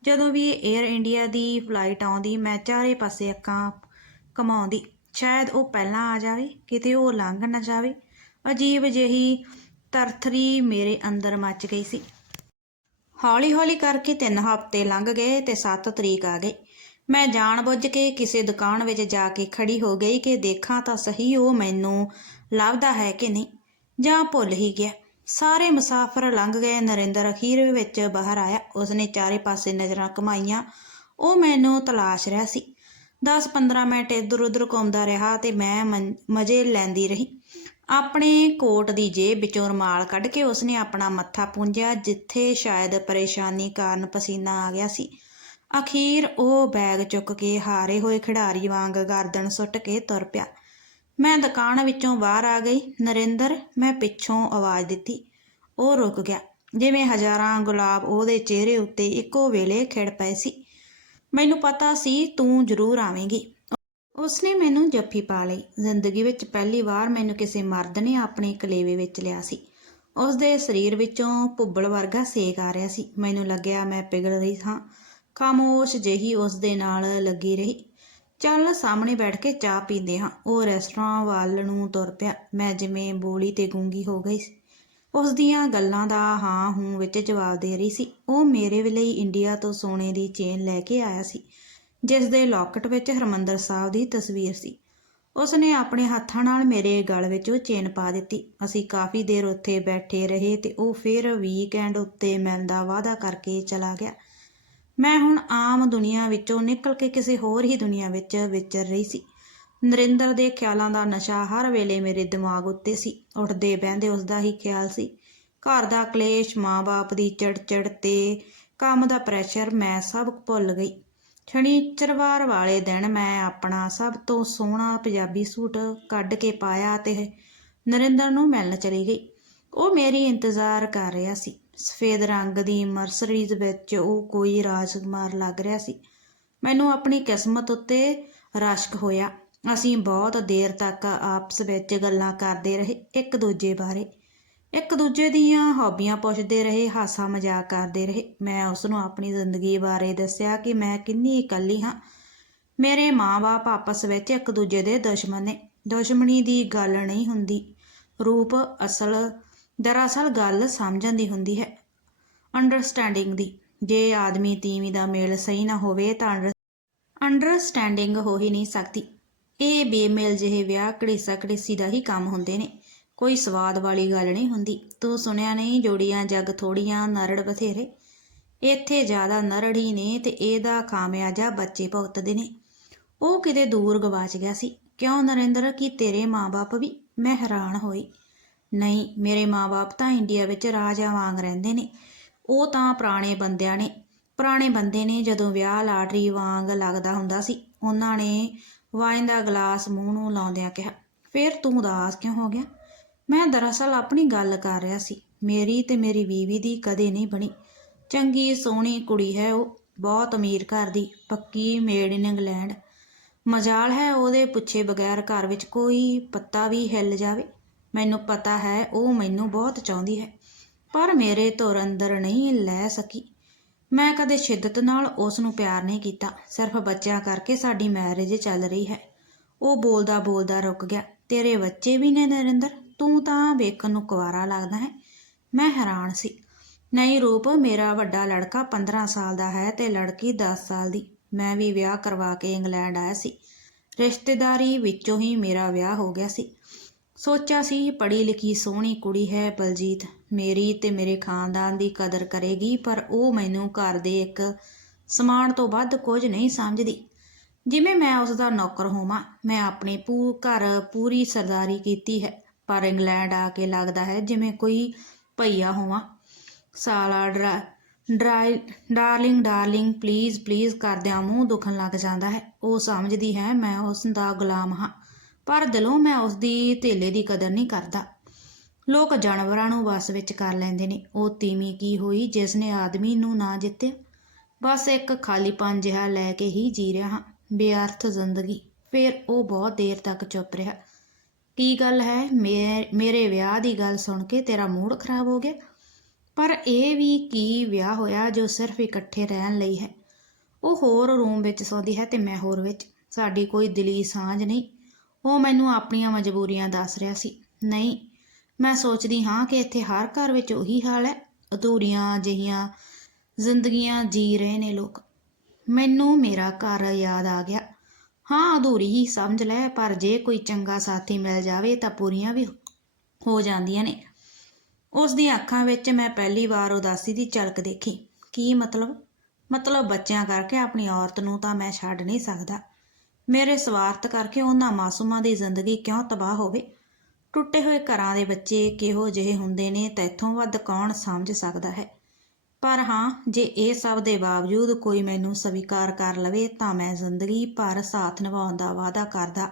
ਜਦੋਂ ਵੀ 에ਅਰ ਇੰਡੀਆ ਦੀ ਫਲਾਈਟ ਆਉਂਦੀ, ਮੈਂ ਚਾਰੇ ਪਾਸੇ ਅੱਖਾਂ ਕਮਾਉਂਦੀ ਸ਼ਾਇਦ ਉਹ ਪਹਿਲਾਂ ਆ ਜਾਵੇ, ਕਿਤੇ ਉਹ ਲੰਘ ਨਾ ਜਾਵੇ। ਅਜੀਬ ਜਿਹੀ ਤਰਥਰੀ ਮੇਰੇ ਅੰਦਰ ਮੱਚ ਗਈ ਸੀ। ਹੌਲੀ-ਹੌਲੀ ਕਰਕੇ ਤਿੰਨ ਹਫ਼ਤੇ ਲੰਘ ਗਏ ਤੇ 7 ਤਰੀਕ ਆ ਗਈ। ਮੈਂ ਜਾਣਬੁੱਝ ਕੇ ਕਿਸੇ ਦੁਕਾਨ ਵਿੱਚ ਜਾ ਕੇ ਖੜੀ ਹੋ ਗਈ ਕਿ ਦੇਖਾਂ ਤਾਂ ਸਹੀ ਉਹ ਮੈਨੂੰ ਲੱਭਦਾ ਹੈ ਕਿ ਨਹੀਂ, ਜਾਂ ਭੁੱਲ ਹੀ ਗਿਆ। ਸਾਰੇ ਮੁਸਾਫਰ ਲੰਘ ਗਏ, ਨਰਿੰਦਰ ਅਖੀਰ ਵਿੱਚ ਬਾਹਰ ਆਇਆ। ਉਸਨੇ ਚਾਰੇ ਪਾਸੇ ਨਜ਼ਰਾਂ ਘਮਾਈਆਂ। ਉਹ ਮੈਨੂੰ ਤਲਾਸ਼ ਰਿਹਾ ਸੀ। 10-15 ਮਿੰਟ ਇੱਧਰ-ਉੱਧਰ ਘੁੰਮਦਾ ਰਿਹਾ ਤੇ ਮੈਂ ਮਨ- ਮਜ਼ੇ ਲੈਂਦੀ ਰਹੀ। ਆਪਣੇ ਕੋਟ ਦੀ ਜੇਬ ਵਿੱਚੋਂ ਰੁਮਾਲ ਕੱਢ ਕੇ ਉਸਨੇ ਆਪਣਾ ਮੱਥਾ ਪੂੰਝਿਆ, ਜਿੱਥੇ ਸ਼ਾਇਦ ਪਰੇਸ਼ਾਨੀ ਕਾਰਨ ਪਸੀਨਾ ਆ ਗਿਆ ਸੀ। ਅਖੀਰ ਉਹ ਬੈਗ ਚੁੱਕ ਕੇ ਹਾਰੇ ਹੋਏ ਖਿਡਾਰੀ ਵਾਂਗ ਗਰਦਨ ਸੁੱਟ ਕੇ ਤੁਰ ਪਿਆ। ਮੈਂ ਦੁਕਾਨ ਵਿੱਚੋਂ ਬਾਹਰ ਆ ਗਈ। ਨਰਿੰਦਰ, ਮੈਂ ਪਿੱਛੋਂ ਆਵਾਜ਼ ਦਿੱਤੀ। ਉਹ ਰੁਕ ਗਿਆ, ਜਿਵੇਂ ਹਜ਼ਾਰਾਂ ਗੁਲਾਬ ਉਹਦੇ ਚਿਹਰੇ ਉੱਤੇ ਇੱਕੋ ਵੇਲੇ ਖਿੜ ਪਏ ਸੀ। ਮੈਨੂੰ ਪਤਾ ਸੀ, ਤੂੰ ਜ਼ਰੂਰ ਆਵੇਂਗੀ। ਉਸਨੇ ਮੈਨੂੰ ਜੱਫੀ ਪਾ ਲਈ। ਜ਼ਿੰਦਗੀ ਵਿੱਚ ਪਹਿਲੀ ਵਾਰ ਮੈਨੂੰ ਕਿਸੇ ਮਰਦ ਨੇ ਆਪਣੇ ਕਲੇਵੇ ਵਿੱਚ ਲਿਆ ਸੀ। ਉਸ ਦੇ ਸਰੀਰ ਵਿੱਚੋਂ ਭੁੱਬਲ ਵਰਗਾ ਸੇਕ ਆ ਰਿਹਾ ਸੀ। ਮੈਨੂੰ ਲੱਗਿਆ ਮੈਂ ਪਿਘਲ ਰਹੀ ਹਾਂ। ਖਾਮੋਸ਼ ਜਿਹੀ ਉਸ ਦੇ ਨਾਲ ਲੱਗੀ ਰਹੀ। ਚੱਲ ਸਾਹਮਣੇ ਬੈਠ ਕੇ ਚਾਹ ਪੀਂਦੇ ਹਾਂ। ਉਹ ਰੈਸਟੋਰੈਂਟ ਵੱਲ ਨੂੰ ਤੁਰ ਪਿਆ। ਮੈਂ ਜਿਵੇਂ ਬੋਲੀ ਤੇ ਗੂੰਗੀ ਹੋ ਗਈ ਸੀ। ਉਸ ਦੀਆਂ ਗੱਲਾਂ ਦਾ ਹਾਂ ਹੂੰ ਵਿੱਚ ਜਵਾਬ ਦੇ ਰਹੀ ਸੀ। ਉਹ ਮੇਰੇ ਲਈ ਇੰਡੀਆ ਤੋਂ ਸੋਨੇ ਦੀ ਚੇਨ ਲੈ ਕੇ ਆਇਆ ਸੀ। ਜਿਸ ਦੇ ਲੋਕਟ ਵਿੱਚ ਹਰਮੰਦਰ ਸਾਹਿਬ ਦੀ ਤਸਵੀਰ ਸੀ। ਉਸ ਨੇ ਆਪਣੇ ਹੱਥਾਂ ਨਾਲ ਮੇਰੇ ਗਲ ਵਿੱਚ ਉਹ ਚੇਨ ਪਾ ਦਿੱਤੀ। ਅਸੀਂ ਕਾਫੀ ਦੇਰ ਉੱਥੇ ਬੈਠੇ ਰਹੇ ਤੇ ਉਹ ਫਿਰ ਵੀਕਐਂਡ ਉੱਤੇ ਮਿਲਣ ਦਾ ਵਾਅਦਾ ਕਰਕੇ ਚਲਾ ਗਿਆ। ਮੈਂ ਹੁਣ ਆਮ ਦੁਨੀਆ ਵਿੱਚੋਂ ਨਿਕਲ ਕੇ ਕਿਸੇ ਹੋਰ ਹੀ ਦੁਨੀਆ ਵਿੱਚ ਵਿਚਰ ਰਹੀ ਸੀ। ਨਰਿੰਦਰ ਦੇ ਖਿਆਲਾਂ ਦਾ ਨਸ਼ਾ ਹਰ ਵੇਲੇ ਮੇਰੇ ਦਿਮਾਗ ਉੱਤੇ ਸੀ। ਉੱਠਦੇ ਬਹਿੰਦੇ ਉਸ ਦਾ ਹੀ ਖਿਆਲ ਸੀ। ਘਰ ਦਾ ਕਲੇਸ਼, ਮਾਂ-ਬਾਪ ਦੀ ਚਿੜ-ਚਿੜ ਤੇ ਕੰਮ ਦਾ ਪ੍ਰੈਸ਼ਰ ਮੈਂ ਸਭ ਭੁੱਲ ਗਈ। ਸ਼ਨੀਚਰਵਾਰ ਵਾਲੇ ਦਿਨ ਮੈਂ ਆਪਣਾ ਸਭ ਤੋਂ ਸੋਹਣਾ ਪੰਜਾਬੀ ਸੂਟ ਕੱਢ ਕੇ ਪਾਇਆ ਤੇ ਨਰਿੰਦਰ ਨੂੰ ਮਿਲਣ ਚਲੀ ਗਈ। ਉਹ ਮੇਰੀ ਇੰਤਜ਼ਾਰ ਕਰ ਰਿਹਾ ਸੀ। ਸਫੇਦ ਰੰਗ ਦੀ ਮਰਸਰੀਜ਼ ਵਿੱਚ ਉਹ ਕੋਈ ਰਾਜਕੁਮਾਰ ਲੱਗ ਰਿਹਾ ਸੀ। ਮੈਨੂੰ ਆਪਣੀ ਕਿਸਮਤ ਉੱਤੇ ਰਸ਼ਕ ਹੋਇਆ। ਅਸੀਂ ਬਹੁਤ ਦੇਰ ਤੱਕ ਆਪਸ ਵਿੱਚ ਗੱਲਾਂ ਕਰਦੇ ਰਹੇ, ਇੱਕ ਦੂਜੇ ਬਾਰੇ। ਇੱਕ ਦੂਜੇ ਦੀਆਂ ਹੌਬੀਆਂ ਪੁੱਛਦੇ ਰਹੇ, ਹਾਸਾ ਮਜ਼ਾਕ ਕਰਦੇ ਰਹੇ। ਮੈਂ ਉਸ ਨੂੰ ਆਪਣੀ ਜ਼ਿੰਦਗੀ ਬਾਰੇ ਦੱਸਿਆ ਕਿ ਮੈਂ ਕਿੰਨੀ ਇਕੱਲੀ ਹਾਂ। ਮੇਰੇ ਮਾਂ-ਬਾਪ ਆਪਸ ਵਿੱਚ ਇੱਕ ਦੂਜੇ ਦੇ ਦੁਸ਼ਮਣ ਨੇ। ਦੁਸ਼ਮਣੀ ਦੀ ਗੱਲ ਨਹੀਂ ਹੁੰਦੀ। ਰੂਪ ਅਸਲ, ਦਰਅਸਲ ਗੱਲ ਸਮਝਣ ਦੀ ਹੁੰਦੀ ਹੈ। ਅੰਡਰਸਟੈਂਡਿੰਗ ਦੀ। ਜੇ ਆਦਮੀ ਤੀਵੀਂ ਦਾ ਮੇਲ ਸਹੀ ਨਾ ਹੋਵੇ ਤਾਂ ਅੰਡਰਸਟੈਂਡਿੰਗ ਹੋ ਹੀ ਨਹੀਂ ਸਕਦੀ। ਇਹ ਬੇਮੇਲ ਜਿਹੇ ਵਿਆਹ ਘੜੀਸਾ ਘੜੀਸੀ ਦਾ ਹੀ ਕੰਮ ਹੁੰਦੇ ਨੇ। ਕੋਈ ਸਵਾਦ ਵਾਲੀ ਗੱਲ ਨਹੀਂ ਹੁੰਦੀ। ਤੂੰ ਸੁਣਿਆ ਨਹੀਂ, ਜੋੜੀਆਂ ਜੱਗ ਥੋੜੀਆਂ, ਨਰੜ ਬਥੇਰੇ। ਇੱਥੇ ਜ਼ਿਆਦਾ ਨਰੜ ਹੀ ਨੇ ਤੇ ਇਹਦਾ ਖਾਮਿਆਜਾ ਬੱਚੇ ਭੁਗਤਦੇ ਨੇ। ਉਹ ਕਿਤੇ ਦੂਰ ਗਵਾਚ ਗਿਆ ਸੀ। ਕਿਉਂ ਨਰਿੰਦਰ, ਕੀ ਤੇਰੇ ਮਾਪੇ ਵੀ? ਮੈਂ ਹੈਰਾਨ ਹੋਈ। ਨਹੀਂ, ਮੇਰੇ ਮਾਪੇ ਤਾਂ ਇੰਡੀਆ ਵਿੱਚ ਰਾਜਾ ਵਾਂਗ ਰਹਿੰਦੇ ਨੇ। ਉਹ ਤਾਂ ਪੁਰਾਣੇ ਬੰਦਿਆਂ ਨੇ। ਪੁਰਾਣੇ ਬੰਦੇ ਨੇ ਜਦੋਂ ਵਿਆਹ ਲਾਟਰੀ ਵਾਂਗ ਲੱਗਦਾ ਹੁੰਦਾ ਸੀ, ਉਹਨਾਂ ਨੇ ਵਾਈਨ ਦਾ ਗਲਾਸ ਮੂੰਹ ਨੂੰ ਲਾਉਂਦਿਆਂ ਕਿਹਾ, ਫਿਰ ਤੂੰ ਉਦਾਸ ਕਿਉਂ ਹੋ ਗਿਆ? ਮੈਂ ਦਰਅਸਲ ਆਪਣੀ ਗੱਲ ਕਰ ਰਿਹਾ ਸੀ। ਮੇਰੀ ਤੇ ਮੇਰੀ ਬੀਵੀ ਦੀ ਕਦੇ ਨਹੀਂ ਬਣੀ। ਚੰਗੀ, ਸੋਹਣੀ ਕੁੜੀ ਹੈ ਉਹ। ਬਹੁਤ ਅਮੀਰ ਘਰ ਦੀ, ਪੱਕੀ ਮੇਡ ਇਨ ਇੰਗਲੈਂਡ। ਮਜਾਲ ਹੈ ਉਹਦੇ ਪੁੱਛੇ ਬਗੈਰ ਘਰ ਵਿੱਚ ਕੋਈ ਪੱਤਾ ਵੀ ਹਿੱਲ ਜਾਵੇ। ਮੈਨੂੰ ਪਤਾ ਹੈ ਉਹ ਮੈਨੂੰ ਬਹੁਤ ਚਾਹੁੰਦੀ ਹੈ, ਪਰ ਮੇਰੇ ਧੁਰ ਅੰਦਰ ਨਹੀਂ ਲੈ ਸਕੀ। ਮੈਂ ਕਦੇ ਸ਼ਿੱਦਤ ਨਾਲ ਉਸ ਨੂੰ ਪਿਆਰ ਨਹੀਂ ਕੀਤਾ। ਸਿਰਫ ਬੱਚਿਆਂ ਕਰਕੇ ਸਾਡੀ ਮੈਰਿਜ ਚੱਲ ਰਹੀ ਹੈ। ਉਹ ਬੋਲਦਾ ਬੋਲਦਾ ਰੁਕ ਗਿਆ। ਤੇਰੇ ਬੱਚੇ ਵੀ ਨੇ ਨਰਿੰਦਰ? ਤੂੰ ਤਾਂ ਵੇਖਣ ਨੂੰ ਕੁਵਾਰਾ ਲੱਗਦਾ ਹੈ। ਮੈਂ ਹੈਰਾਨ ਸੀ। ਨਹੀਂ ਰੂਪ, ਮੇਰਾ ਵੱਡਾ ਲੜਕਾ 15 ਸਾਲ ਦਾ ਹੈ ਤੇ ਲੜਕੀ 10 ਸਾਲ ਦੀ। ਮੈਂ ਵੀ ਵਿਆਹ ਕਰਵਾ ਕੇ ਇੰਗਲੈਂਡ ਆਇਆ ਸੀ। ਰਿਸ਼ਤੇਦਾਰੀ ਵਿੱਚੋਂ ਹੀ ਮੇਰਾ ਵਿਆਹ ਹੋ ਗਿਆ ਸੀ। ਸੋਚਿਆ ਸੀ ਪੜ੍ਹੀ ਲਿਖੀ ਸੋਹਣੀ ਕੁੜੀ ਹੈ ਬਲਜੀਤ। ਮੇਰੀ ਤੇ ਮੇਰੇ ਖਾਨਦਾਨ ਦੀ ਕਦਰ ਕਰੇਗੀ, ਪਰ ਉਹ ਮੈਨੂੰ ਘਰ ਦੇ ਇੱਕ ਸਮਾਨ ਤੋਂ ਵੱਧ ਕੁਝ ਨਹੀਂ ਸਮਝਦੀ। ਜਿਵੇਂ ਮੈਂ ਉਸ ਦਾ ਨੌਕਰ ਹੋਵਾਂ, ਮੈਂ ਆਪਣੇ ਪੂ, ਘਰ ਪੂਰੀ ਸਰਦਾਰੀ ਕੀਤੀ ਹੈ। ਪਰ ਇੰਗਲੈਂਡ ਆ ਕੇ ਲੱਗਦਾ ਹੈ ਜਿਵੇਂ ਕੋਈ ਭਈਆ ਹੋਵਾਂ। ਸਾਲਾ ਡਰਾ, ਡਰਾਈ, ਡਾਰਲਿੰਗ ਡਾਰਲਿੰਗ, ਪਲੀਜ਼ ਪਲੀਜ਼ ਕਰਦਿਆਂ ਮੂੰਹ ਦੁਖਣ ਲੱਗ ਜਾਂਦਾ ਹੈ। ਉਹ ਸਮਝਦੀ ਹੈ, ਮੈਂ ਉਸ ਦਾ ਗੁਲਾਮ ਹਾਂ, ਪਰ ਦਿਲੋਂ ਮੈਂ ਉਸ ਦੀ ਧੇਲੇ ਦੀ ਕਦਰ ਨਹੀਂ ਕਰਦਾ। ਲੋਕ ਜਾਨਵਰਾਂ ਨੂੰ ਵਸ ਵਿੱਚ ਕਰ ਲੈਂਦੇ ਨੇ। ਉਹ ਤੀਵੀਂ ਕੀ ਹੋਈ ਜਿਸ ਨੇ ਆਦਮੀ ਨੂੰ ਨਾ ਜਿੱਤਿਆ? ਬਸ ਇੱਕ ਖਾਲੀਪਨ ਜਿਹਾ ਲੈ ਕੇ ਹੀ ਜੀ ਰਿਹਾ ਹਾਂ। ਬੇਅਰਥ ਜ਼ਿੰਦਗੀ। ਫਿਰ ਉਹ ਬਹੁਤ ਦੇਰ ਤੱਕ ਚੁੱਪ ਰਿਹਾ। ਕੀ ਗੱਲ ਹੈ? ਮੇ- ਮੇਰੇ ਵਿਆਹ ਦੀ ਗੱਲ ਸੁਣ ਕੇ ਤੇਰਾ ਮੂਡ ਖਰਾਬ ਹੋ ਗਿਆ। ਪਰ ਇਹ ਵੀ ਕੀ ਵਿਆਹ ਹੋਇਆ ਜੋ ਸਿਰਫ ਇਕੱਠੇ ਰਹਿਣ ਲਈ ਹੈ? ਉਹ ਹੋਰ ਰੂਮ ਵਿੱਚ ਸੌਂਦੀ ਹੈ ਤੇ ਮੈਂ ਹੋਰ ਵਿੱਚ। ਸਾਡੀ ਕੋਈ ਦਿਲੀ ਸਾਂਝ ਨਹੀਂ। ਉਹ ਮੈਨੂੰ ਆਪਣੀਆਂ ਮਜਬੂਰੀਆਂ ਦੱਸ ਰਿਹਾ ਸੀ। ਨਹੀਂ, ਮੈਂ ਸੋਚਦੀ ਹਾਂ ਕਿ ਇੱਥੇ ਹਰ ਘਰ ਵਿੱਚ ਉਹੀ ਹਾਲ ਹੈ। ਅਧੂਰੀਆਂ ਜਿਹੀਆਂ ਜ਼ਿੰਦਗੀਆਂ ਜੀ ਰਹੇ ਨੇ ਲੋਕ। ਮੈਨੂੰ ਮੇਰਾ ਘਰ ਯਾਦ ਆ ਗਿਆ। ਹਾਂ, ਅਧੂਰੀ ਹੀ ਸਮਝ ਲੈ, ਪਰ ਜੇ ਕੋਈ ਚੰਗਾ ਸਾਥੀ ਮਿਲ ਜਾਵੇ ਤਾਂ ਪੂਰੀਆਂ ਵੀ ਹੋ ਜਾਂਦੀਆਂ ਨੇ। ਉਸ ਦੀਆਂ ਅੱਖਾਂ ਵਿੱਚ ਮੈਂ ਪਹਿਲੀ ਵਾਰ ਉਦਾਸੀ ਦੀ ਝਲਕ ਦੇਖੀ। ਕੀ ਮਤਲਬ? ਮਤਲਬ ਬੱਚਿਆਂ ਕਰਕੇ ਆਪਣੀ ਔਰਤ ਨੂੰ ਤਾਂ ਮੈਂ ਛੱਡ ਨਹੀਂ ਸਕਦਾ। ਮੇਰੇ ਸਵਾਰਥ ਕਰਕੇ ਉਹਨਾਂ ਮਾਸੂਮਾਂ ਦੀ ਜ਼ਿੰਦਗੀ ਕਿਉਂ ਤਬਾਹ ਹੋਵੇ? ਟੁੱਟੇ ਹੋਏ ਘਰਾਂ ਦੇ ਬੱਚੇ ਕਿਹੋ ਜਿਹੇ ਹੁੰਦੇ ਨੇ ਤੈਥੋਂ ਵੱਧ ਕੌਣ ਸਮਝ ਸਕਦਾ ਹੈ? ਪਰ ਹਾਂ, ਜੇ ਇਹ ਸਭ ਦੇ ਬਾਵਜੂਦ ਕੋਈ ਮੈਨੂੰ ਸਵੀਕਾਰ ਕਰ ਲਵੇ, ਤਾਂ ਮੈਂ ਜ਼ਿੰਦਗੀ ਭਰ ਸਾਥ ਨਿਭਾਉਣ ਦਾ ਵਾਅਦਾ ਕਰਦਾ।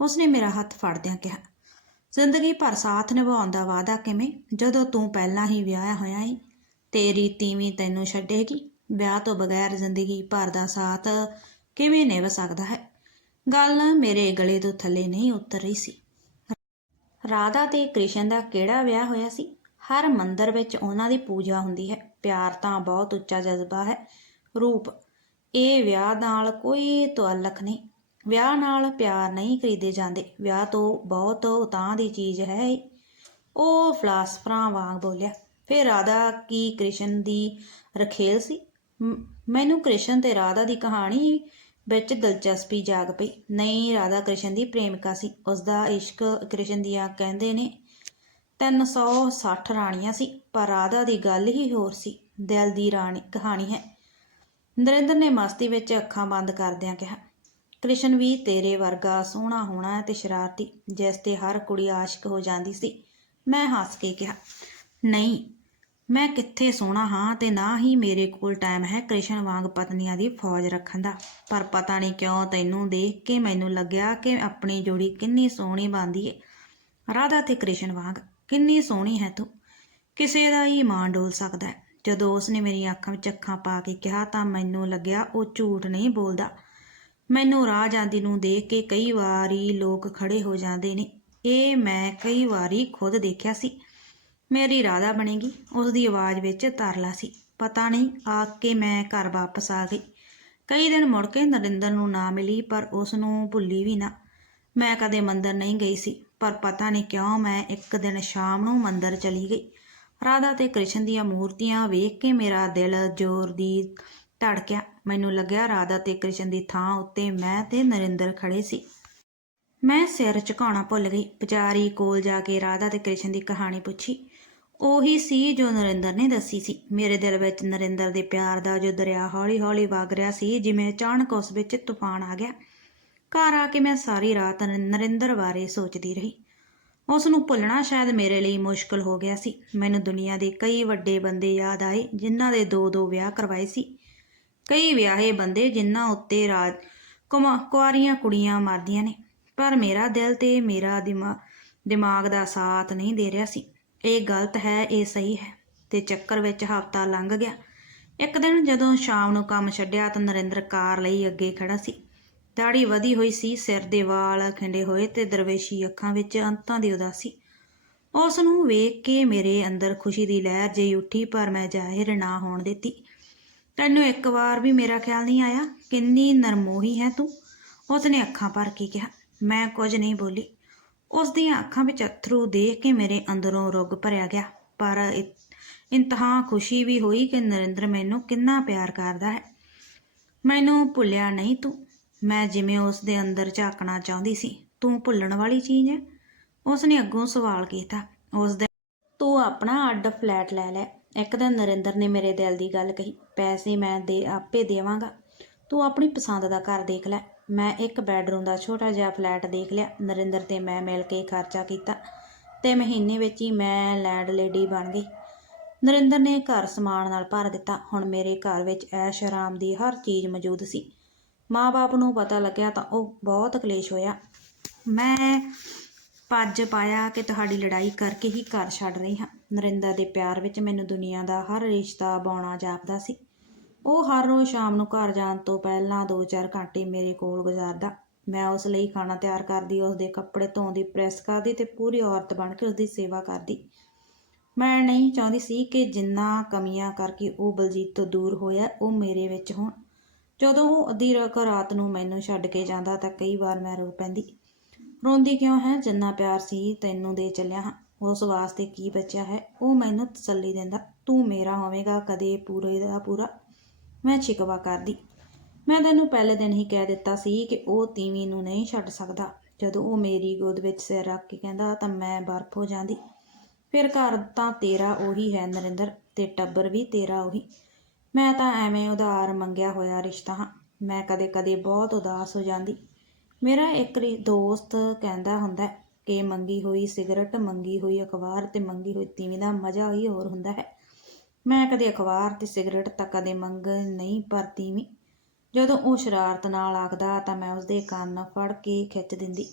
ਉਸਨੇ ਮੇਰਾ ਹੱਥ ਫੜਦਿਆਂ ਕਿਹਾ, ਜ਼ਿੰਦਗੀ ਭਰ ਸਾਥ ਨਿਭਾਉਣ ਦਾ ਵਾਅਦਾ ਕਿਵੇਂ? ਜਦੋਂ ਤੂੰ ਪਹਿਲਾਂ ਹੀ ਵਿਆਹਿਆ ਹੋਇਆ ਏ, ਤੇਰੀ ਤੀਵੀਂ ਤੈਨੂੰ ਛੱਡੇਗੀ। ਵਿਆਹ ਤੋਂ ਬਗੈਰ ਜ਼ਿੰਦਗੀ ਭਰ ਦਾ ਸਾਥ ਕਿਵੇਂ ਨਿਭ ਸਕਦਾ ਹੈ? ਗੱਲ ਮੇਰੇ ਗਲੇ ਤੋਂ ਥੱਲੇ ਨਹੀਂ ਉਤਰ ਰਹੀ ਸੀ। ਰਾਧਾ ਤੇ ਕ੍ਰਿਸ਼ਨ ਦਾ ਕਿਹੜਾ ਵਿਆਹ ਹੋਇਆ ਸੀ? ਹਰ ਮੰਦਰ ਵਿੱਚ ਉਹਨਾਂ ਦੀ ਪੂਜਾ ਹੁੰਦੀ ਹੈ। ਪਿਆਰ ਤਾਂ ਬਹੁਤ ਉੱਚਾ ਜਜ਼ਬਾ ਹੈ। ਰੂਪ, ਇਹ ਵਿਆਹ ਨਾਲ ਕੋਈ ਤਾਲੁਕ ਨਹੀਂ। ਵਿਆਹ ਨਾਲ ਪਿਆਰ ਨਹੀਂ ਖਰੀਦੇ ਜਾਂਦੇ। ਵਿਆਹ ਤੋਂ ਬਹੁਤ ਉਤਾਂ ਦੀ ਚੀਜ਼ ਹੈ ਇਹ। ਉਹ ਫਲਾਸਫਰਾਂ ਵਾਂਗ ਬੋਲਿਆ ਫਿਰ ਰਾਧਾ, ਕੀ ਕ੍ਰਿਸ਼ਨ ਦੀ ਰਖੇਲ ਸੀ? ਮੈਨੂੰ ਕ੍ਰਿਸ਼ਨ ਤੇ ਰਾਧਾ ਦੀ ਕਹਾਣੀ ਵਿੱਚ ਦਿਲਚਸਪੀ ਜਾਗ ਪਈ। ਨਹੀਂ, ਰਾਧਾ ਕ੍ਰਿਸ਼ਨ ਦੀ ਪ੍ਰੇਮਿਕਾ ਸੀ। ਉਸ ਦਾ ਇਸ਼ਕ ਕ੍ਰਿਸ਼ਨ ਦੀਆਂ ਕਹਿੰਦੇ ਨੇ 360 ਰਾਣੀਆਂ ਸੀ, ਪਰ ਰਾਧਾ ਦੀ ਗੱਲ ਹੀ ਹੋਰ ਸੀ। ਦਿਲ ਦੀ ਰਾਣੀ ਕਹਾਣੀ ਹੈ। ਨਰਿੰਦਰ ਨੇ ਮਸਤੀ ਵਿੱਚ ਅੱਖਾਂ ਬੰਦ ਕਰਦਿਆਂ ਕਿਹਾ, ਕ੍ਰਿਸ਼ਨ ਵੀ ਤੇਰੇ ਵਰਗਾ ਸੋਹਣਾ ਹੋਣਾ ਤੇ ਸ਼ਰਾਰਤੀ, ਜਿਸ ਤੇ ਹਰ ਕੁੜੀ ਆਸ਼ਿਕ ਹੋ ਜਾਂਦੀ ਸੀ। ਮੈਂ ਹੱਸ ਕੇ ਕਿਹਾ, ਨਹੀਂ, ਮੈਂ ਕਿੱਥੇ ਸੋਹਣਾ ਹਾਂ ਤੇ ਨਾ ਹੀ ਮੇਰੇ ਕੋਲ ਟਾਈਮ ਹੈ ਕ੍ਰਿਸ਼ਨ ਵਾਂਗ ਪਤਨੀਆਂ ਦੀ ਫੌਜ ਰੱਖਣ ਦਾ। ਪਰ ਪਤਾ ਨਹੀਂ ਕਿਉਂ ਤੈਨੂੰ ਦੇਖ ਕੇ ਮੈਨੂੰ ਲੱਗਿਆ ਕਿ ਆਪਣੀ ਜੋੜੀ ਕਿੰਨੀ ਸੋਹਣੀ ਬਣਦੀ ਏ। ਰਾਧਾ ਤੇ ਕ੍ਰਿਸ਼ਨ ਵਾਂਗ ਕਿੰਨੀ ਸੋਹਣੀ ਹੈ ਤੂੰ। ਕਿਸੇ ਦਾ ਹੀ ਮਾਣ ਡੋਲ ਸਕਦਾ ਹੈ। ਜਦੋਂ ਉਸਨੇ ਮੇਰੀ ਅੱਖਾਂ ਵਿੱਚ ਅੱਖਾਂ ਪਾ ਕੇ ਕਿਹਾ ਤਾਂ ਮੈਨੂੰ ਲੱਗਿਆ ਉਹ ਝੂਠ ਨਹੀਂ ਬੋਲਦਾ। ਮੈਨੂੰ ਰਾਹ ਜਾਂਦੀ ਨੂੰ ਦੇਖ ਕੇ ਕਈ ਵਾਰੀ ਲੋਕ ਖੜੇ ਹੋ ਜਾਂਦੇ ਨੇ। ਇਹ ਮੈਂ ਕਈ ਵਾਰੀ ਖੁਦ ਦੇਖਿਆ ਸੀ। ਮੇਰੀ ਰਾਧਾ ਬਣੇਗੀ। ਉਸ ਦੀ ਆਵਾਜ਼ ਵਿੱਚ ਤਰਲਾ ਸੀ। ਪਤਾ ਨਹੀਂ ਆ ਕੇ ਮੈਂ ਘਰ ਵਾਪਸ ਆ ਗਈ। ਕਈ ਦਿਨ ਮੁੜ ਕੇ ਨਰਿੰਦਰ ਨੂੰ ਨਾ ਮਿਲੀ, ਪਰ ਉਸ ਨੂੰ ਭੁੱਲੀ ਵੀ ਨਾ। ਮੈਂ ਕਦੇ ਮੰਦਰ ਨਹੀਂ ਗਈ ਸੀ। ਪਰ ਪਤਾ ਨਹੀਂ ਕਿਉਂ ਮੈਂ ਇੱਕ ਦਿਨ ਸ਼ਾਮ ਨੂੰ ਮੰਦਰ ਚਲੀ ਗਈ। ਰਾਧਾ ਤੇ ਕ੍ਰਿਸ਼ਨ ਦੀਆਂ ਮੂਰਤੀਆਂ ਵੇਖ ਕੇ ਮੇਰਾ ਦਿਲ ਜ਼ੋਰ ਦੀ ਧੜਕਿਆ। ਮੈਨੂੰ ਲੱਗਿਆ ਰਾਧਾ ਤੇ ਕ੍ਰਿਸ਼ਨ ਦੀ ਥਾਂ ਉੱਤੇ ਮੈਂ ਤੇ ਨਰਿੰਦਰ ਖੜੇ ਸੀ। ਮੈਂ ਸਿਰ ਝੁਕਾਉਣਾ ਭੁੱਲ ਗਈ। ਪੁਜਾਰੀ ਕੋਲ ਜਾ ਕੇ ਰਾਧਾ ਤੇ ਕ੍ਰਿਸ਼ਨ ਦੀ ਕਹਾਣੀ ਪੁੱਛੀ। ਉਹੀ ਸੀ ਜੋ ਨਰਿੰਦਰ ਨੇ ਦੱਸੀ ਸੀ। ਮੇਰੇ ਦਿਲ ਵਿੱਚ ਨਰਿੰਦਰ ਦੇ ਪਿਆਰ ਦਾ ਜੋ ਦਰਿਆ ਹੌਲੀ-ਹੌਲੀ ਵਗ ਰਿਹਾ ਸੀ, ਜਿਵੇਂ ਅਚਾਨਕ ਉਸ ਵਿੱਚ ਤੂਫਾਨ ਆ ਗਿਆ। ਘਰ ਆ ਕੇ ਮੈਂ ਸਾਰੀ ਰਾਤ ਨਰਿੰਦਰ ਬਾਰੇ ਸੋਚਦੀ ਰਹੀ। ਉਸ ਨੂੰ ਭੁੱਲਣਾ ਸ਼ਾਇਦ ਮੇਰੇ ਲਈ ਮੁਸ਼ਕਲ ਹੋ ਗਿਆ ਸੀ। ਮੈਨੂੰ ਦੁਨੀਆ ਦੇ ਕਈ ਵੱਡੇ ਬੰਦੇ ਯਾਦ ਆਏ, ਜਿਨ੍ਹਾਂ ਦੇ ਦੋ ਦੋ ਵਿਆਹ ਕਰਵਾਏ ਸੀ। ਕਈ ਵਿਆਹੇ ਬੰਦੇ ਜਿਨ੍ਹਾਂ ਉੱਤੇ ਰਾਜ, ਕੁਮਾ- ਕੁਆਰੀਆਂ ਕੁੜੀਆਂ ਮਾਰਦੀਆਂ ਨੇ, ਪਰ ਮੇਰਾ ਦਿਲ ਤੇ ਮੇਰਾ ਦਿਮਾ, ਦਿਮਾਗ ਦਾ ਸਾਥ ਨਹੀਂ ਦੇ ਰਿਹਾ ਸੀ। ਇਹ ਗਲਤ ਹੈ, ਇਹ ਸਹੀ ਹੈ। ਤੇ ਚੱਕਰ ਵਿੱਚ ਹਫ਼ਤਾ ਲੰਘ ਗਿਆ। ਇੱਕ ਦਿਨ ਜਦੋਂ ਸ਼ਾਮ ਨੂੰ ਕੰਮ ਛੱਡਿਆ ਤਾਂ ਨਰਿੰਦਰ ਕਾਰ ਲਈ ਅੱਗੇ ਖੜਾ ਸੀ। ਦਾੜੀ ਵਧੀ ਹੋਈ ਸੀ, ਸਿਰ ਦੇ ਵਾਲ ਖਿੰਡੇ ਹੋਏ ਤੇ ਦਰਵੇਸ਼ੀ ਅੱਖਾਂ ਵਿੱਚ ਅੰਤਾਂ ਦੀ ਉਦਾਸੀ। ਉਸ ਨੂੰ ਵੇਖ ਕੇ ਮੇਰੇ ਅੰਦਰ ਖੁਸ਼ੀ ਦੀ ਲਹਿਰ ਜਿਹੀ ਉੱਠੀ, ਪਰ ਮੈਂ ਜ਼ਾਹਿਰ ਨਾ ਹੋਣ ਦਿੱਤੀ। ਤੈਨੂੰ ਇੱਕ ਵਾਰ ਵੀ ਮੇਰਾ ਖਿਆਲ ਨਹੀਂ ਆਇਆ? ਕਿੰਨੀ ਨਰਮੋਹੀ ਹੈ ਤੂੰ? ਉਸਨੇ ਅੱਖਾਂ ਭਰ ਕੇ ਕਿਹਾ। ਮੈਂ ਕੁਝ ਨਹੀਂ ਬੋਲੀ। ਉਸ ਦੀਆਂ ਅੱਖਾਂ ਵਿੱਚ ਅਥਰੂ ਦੇਖ ਕੇ ਮੇਰੇ ਅੰਦਰੋਂ ਰੁੱਗ ਭਰਿਆ ਗਿਆ। ਪਰ ਇ- ਇੰਤਹਾ ਖੁਸ਼ੀ ਵੀ ਹੋਈ ਕਿ ਨਰਿੰਦਰ ਮੈਨੂੰ ਕਿੰਨਾ ਪਿਆਰ ਕਰਦਾ ਹੈ। ਮੈਨੂੰ ਭੁੱਲਿਆ ਨਹੀਂ ਤੂੰ। ਮੈਂ ਜਿਵੇਂ ਉਸ ਦੇ ਅੰਦਰ ਝਾਕਣਾ ਚਾਹੁੰਦੀ ਸੀ, ਤੂੰ ਭੁੱਲਣ ਵਾਲੀ ਚੀਜ਼ ਹੈ ਉਸ ਨੇ ਅੱਗੋਂ ਸਵਾਲ ਕੀਤਾ। ਉਸ ਦੇ ਤੂੰ ਆਪਣਾ ਅੱਡ ਫਲੈਟ ਲੈ ਲੈ। ਇੱਕ ਦਿਨ ਨਰਿੰਦਰ ਨੇ ਮੇਰੇ ਦਿਲ ਦੀ ਗੱਲ ਕਹੀ, ਪੈਸੇ ਮੈਂ ਦੇ ਆਪੇ ਦੇਵਾਂਗਾ। ਤੂੰ ਆਪਣੀ ਪਸੰਦ ਦਾ ਘਰ ਦੇਖ ਲੈ। ਮੈਂ ਇੱਕ ਬੈਡਰੂਮ ਦਾ ਛੋਟਾ ਜਿਹਾ ਫਲੈਟ ਦੇਖ ਲਿਆ। ਨਰਿੰਦਰ ਤੇ ਮੈਂ ਮਿਲ ਕੇ ਖਰਚਾ ਕੀਤਾ। ਤੇ ਮਹੀਨੇ ਵਿੱਚ ਹੀ ਮੈਂ ਲੈਂਡ ਲੇਡੀ ਬਣ ਗਈ। ਨਰਿੰਦਰ ਨੇ ਘਰ ਸਮਾਨ ਨਾਲ ਭਰ ਦਿੱਤਾ। ਹੁਣ ਮੇਰੇ ਘਰ ਵਿੱਚ ਐਸ਼ ਆਰਾਮ ਦੀ ਹਰ ਚੀਜ਼ ਮੌਜੂਦ ਸੀ। ਮਾਂ-ਬਾਪ ਨੂੰ ਪਤਾ ਲੱਗਿਆ ਤਾਂ ਉਹ ਬਹੁਤ ਕਲੇਸ਼ ਹੋਇਆ। ਮੈਂ ਪੱਜ ਪਾਇਆ ਕਿ ਤੁਹਾਡੀ ਲੜਾਈ ਕਰਕੇ ਹੀ ਘਰ ਛੱਡ ਰਹੀ ਹਾਂ। ਨਰਿੰਦਰ ਦੇ ਪਿਆਰ ਵਿੱਚ ਮੈਨੂੰ ਦੁਨੀਆ ਦਾ ਹਰ ਰਿਸ਼ਤਾ ਬਾਉਣਾ ਜਾਪਦਾ ਸੀ। ਉਹ ਹਰ ਰੋਜ਼ ਸ਼ਾਮ ਨੂੰ ਘਰ ਜਾਣ ਤੋਂ ਪਹਿਲਾਂ 2-4 ਘੰਟੇ ਮੇਰੇ ਕੋਲ ਗੁਜ਼ਾਰਦਾ। ਮੈਂ ਉਸ ਲਈ ਖਾਣਾ ਤਿਆਰ ਕਰਦੀ, ਉਸ ਦੇ ਕੱਪੜੇ ਧੋਂਦੀ, ਪ੍ਰੈਸ ਕਰਦੀ ਤੇ ਪੂਰੀ ਔਰਤ ਬਣ ਕੇ ਉਸ ਦੀ ਸੇਵਾ ਕਰਦੀ। ਮੈਂ ਨਹੀਂ ਚਾਹੁੰਦੀ ਸੀ ਕਿ ਜਿੰਨਾ ਕਮੀਆਂ ਕਰਕੇ ਉਹ ਬਲਜੀਤ ਤੋਂ ਦੂਰ ਹੋਇਆ, ਉਹ ਮੇਰੇ ਵਿੱਚ ਹੋਣ। ਜਦੋਂ ਉਹ ਅੱਧੀ ਰਾਤ ਰਾਤ ਨੂੰ ਮੈਨੂੰ ਛੱਡ ਕੇ ਜਾਂਦਾ ਤਾਂ ਕਈ ਵਾਰ ਮੈਂ ਰੋ ਪੈਂਦੀ। ਰੋਂਦੀ ਕਿਉਂ ਹੈ? ਜਿੰਨਾ ਪਿਆਰ ਸੀ ਤੈਨੂੰ ਦੇ ਚੱਲਿਆ ਹਾਂ। ਉਸ ਵਾਸਤੇ ਕੀ ਬਚਿਆ ਹੈ? ਉਹ ਮੈਨੂੰ ਤਸੱਲੀ ਦਿੰਦਾ, ਤੂੰ ਮੇਰਾ ਹੋਵੇਗਾ ਕਦੇ ਪੂਰੇ ਦਾ ਪੂਰਾ। ਮੈਂ ਛਿਕਵਾ ਕਰਦੀ। ਮੈਂ ਤੈਨੂੰ ਪਹਿਲੇ ਦਿਨ ਹੀ ਕਹਿ ਦਿੱਤਾ ਸੀ ਕਿ ਉਹ ਤੀਵੀਂ ਨੂੰ ਨਹੀਂ ਛੱਡ ਸਕਦਾ। ਜਦੋਂ ਉਹ ਮੇਰੀ ਗੋਦ ਵਿੱਚ ਸਿਰ ਰੱਖ ਕੇ ਕਹਿੰਦਾ, ਤਾਂ ਮੈਂ ਬਰਫ਼ ਹੋ ਜਾਂਦੀ। ਫਿਰ ਘਰ ਤਾਂ ਤੇਰਾ ਉਹੀ ਹੈ ਨਰਿੰਦਰ ਤੇ ਟੱਬਰ ਵੀ ਤੇਰਾ ਉਹੀ। ਮੈਂ ਤਾਂ ਐਵੇਂ ਉਧਾਰ ਮੰਗਿਆ ਹੋਇਆ ਰਿਸ਼ਤਾ ਹਾਂ। ਮੈਂ ਕਦੇ-ਕਦੇ ਬਹੁਤ ਉਦਾਸ ਹੋ ਜਾਂਦੀ। ਮੇਰਾ ਇੱਕ ਰੀ- ਦੋਸਤ ਕਹਿੰਦਾ ਹੁੰਦਾ ਕਿ ਮੰਗੀ ਹੋਈ ਸਿਗਰਟ, ਮੰਗੀ ਹੋਈ ਅਖਬਾਰ ਤੇ ਮੰਗੀ ਹੋਈ ਤੀਵੀਂ ਦਾ ਮਜ਼ਾ ਹੀ ਹੋਰ ਹੁੰਦਾ ਹੈ। ਮੈਂ ਕਦੇ ਅਖਬਾਰ ਤੇ ਸਿਗਰਟ ਤਾਂ ਕਦੇ ਮੰਗ ਨਹੀਂ ਪਰ ਤੀਵੀਂ। ਜਦੋਂ ਉਹ ਸ਼ਰਾਰਤ ਨਾਲ ਆਖਦਾ ਤਾਂ ਮੈਂ ਉਸਦੇ ਕੰਨ ਫੜ ਕੇ ਖਿੱਚ ਦਿੰਦੀ।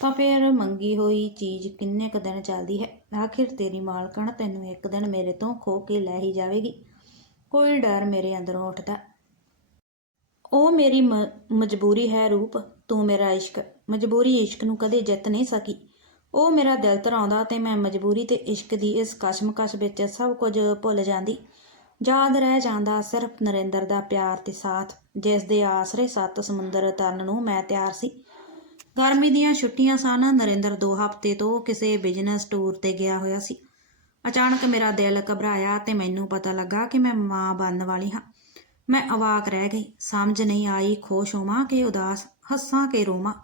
ਤਾਂ ਫਿਰ ਮੰਗੀ ਹੋਈ ਚੀਜ਼ ਕਿੰਨੇ ਕੁ ਦਿਨ ਚੱਲਦੀ ਹੈ? ਆਖਿਰ ਤੇਰੀ ਮਾਲਕਣ ਤੈਨੂੰ ਇੱਕ ਦਿਨ ਮੇਰੇ ਤੋਂ ਖੋ ਕੇ ਲੈ ਹੀ ਜਾਵੇਗੀ। ਕੋਈ ਡਰ ਮੇਰੇ ਅੰਦਰੋਂ ਉੱਠਦਾ। ਉਹ ਮੇਰੀ ਮ- ਮਜਬੂਰੀ ਹੈ ਰੂਪ, ਤੂੰ ਮੇਰਾ ਇਸ਼ਕ। ਮਜਬੂਰੀ ਇਸ਼ਕ ਨੂੰ ਕਦੇ ਜਿੱਤ ਨਹੀਂ ਸਕੀ। ਉਹ ਮੇਰਾ ਦਿਲ ਧਰਾਉਂਦਾ ਤੇ ਮੈਂ ਮਜਬੂਰੀ ਤੇ ਇਸ਼ਕ ਦੀ ਇਸ ਕਸ਼ਮਕਸ਼ ਵਿੱਚ ਸਭ ਕੁਝ ਭੁੱਲ ਜਾਂਦੀ। ਯਾਦ ਰਹਿ ਜਾਂਦਾ ਸਿਰਫ ਨਰਿੰਦਰ ਦਾ ਪਿਆਰ ਤੇ ਸਾਥ, ਜਿਸ ਦੇ ਆਸਰੇ ਸੱਤ ਸਮੁੰਦਰ ਤਰਨ ਨੂੰ ਮੈਂ ਤਿਆਰ ਸੀ। ਗਰਮੀ ਦੀਆਂ ਛੁੱਟੀਆਂ ਸਨ, ਨਰਿੰਦਰ ਦੋ ਹਫ਼ਤੇ ਤੋਂ ਕਿਸੇ ਬਿਜ਼ਨਸ ਟੂਰ ਤੇ ਗਿਆ ਹੋਇਆ ਸੀ। ਅਚਾਨਕ ਮੇਰਾ ਦਿਲ ਘਬਰਾਇਆ ਤੇ ਮੈਨੂੰ ਪਤਾ ਲੱਗਾ ਕਿ ਮੈਂ ਮਾਂ ਬਣਨ ਵਾਲੀ ਹਾਂ। ਮੈਂ ਅਵਾਕ ਰਹਿ ਗਈ। ਸਮਝ ਨਹੀਂ ਆਈ, ਖੁਸ਼ ਹੋਵਾਂ ਕਿ ਉਦਾਸ ਹੱਸਾਂ ਕਿ ਰੋਵਾਂ।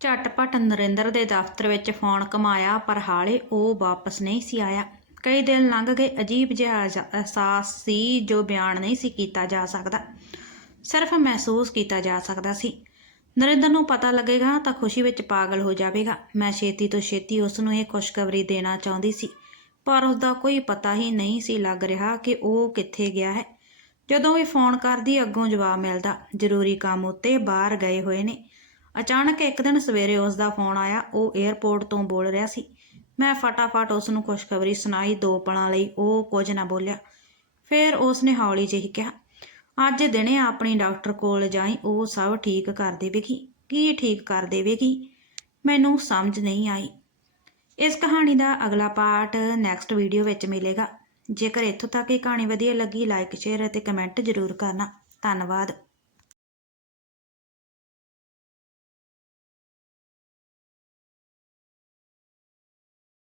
ਝਟਪਟ ਨਰਿੰਦਰ ਦੇ ਦਫ਼ਤਰ ਵਿੱਚ ਫੋਨ ਕਮਾਇਆ, ਪਰ ਹਾਲੇ ਉਹ ਵਾਪਸ ਨਹੀਂ ਸੀ ਆਇਆ। ਕਈ ਦਿਨ ਲੰਘ ਗਏ। ਅਜੀਬ ਜਿਹਾ ਅਹਿਸਾਸ ਸੀ ਜੋ ਬਿਆਨ ਨਹੀਂ ਸੀ ਕੀਤਾ ਜਾ ਸਕਦਾ। ਸਿਰਫ ਮਹਿਸੂਸ ਕੀਤਾ ਜਾ ਸਕਦਾ ਸੀ। ਨਰਿੰਦਰ ਨੂੰ ਪਤਾ ਲੱਗੇਗਾ ਤਾਂ ਖੁਸ਼ੀ ਵਿੱਚ ਪਾਗਲ ਹੋ ਜਾਵੇਗਾ। ਮੈਂ ਛੇਤੀ ਤੋਂ ਛੇਤੀ ਉਸ ਨੂੰ ਇਹ ਖੁਸ਼ਖਬਰੀ ਦੇਣਾ ਚਾਹੁੰਦੀ ਸੀ। ਪਰ ਉਸ ਦਾ ਕੋਈ ਪਤਾ ਹੀ ਨਹੀਂ ਸੀ ਲੱਗ ਰਿਹਾ ਕਿ ਉਹ ਕਿੱਥੇ ਗਿਆ ਹੈ। ਜਦੋਂ ਵੀ ਫੋਨ ਕਰਦੀ, ਅੱਗੋਂ ਜਵਾਬ ਮਿਲਦਾ, ਜ਼ਰੂਰੀ ਕੰਮ ਉੱਤੇ ਬਾਹਰ ਗਏ ਹੋਏ ਨੇ। ਅਚਾਨਕ ਇੱਕ ਦਿਨ ਸਵੇਰੇ ਉਸ ਦਾ ਫੋਨ ਆਇਆ। ਉਹ 에ਅਰਪੋਰਟ ਤੋਂ ਬੋਲ ਰਿਹਾ ਸੀ। ਮੈਂ ਫਟਾਫਟ ਉਸ ਨੂੰ ਖੁਸ਼ਖਬਰੀ ਸੁਣਾਈ, ਦੋ ਪਲਾਂ ਲਈ ਉਹ ਕੁਝ ਨਾ ਬੋਲਿਆ। ਫਿਰ ਉਸ ਨੇ ਹੌਲੀ ਜਿਹੀ ਕਿਹਾ, ਅੱਜ ਦਿਨੇ ਆਪਣੀ ਡਾਕਟਰ ਕੋਲ ਜਾਈ, ਉਹ ਸਭ ਠੀਕ ਕਰ ਦੇਵੇਗੀ। ਕੀ ਠੀਕ ਕਰ ਦੇਵੇਗੀ? ਮੈਨੂੰ ਸਮਝ ਨਹੀਂ ਆਈ। ਇਸ ਕਹਾਣੀ ਦਾ ਅਗਲਾ ਪਾਰਟ ਨੈਕਸਟ ਵੀਡੀਓ ਵਿੱਚ ਮਿਲੇਗਾ। ਜੇਕਰ ਇੱਥੋਂ ਤੱਕ ਇਹ ਕਹਾਣੀ ਵਧੀਆ ਲੱਗੀ ਲਾਈਕ ਸ਼ੇਅਰ ਅਤੇ ਕਮੈਂਟ ਜ਼ਰੂਰ ਕਰਨਾ। ਧੰਨਵਾਦ।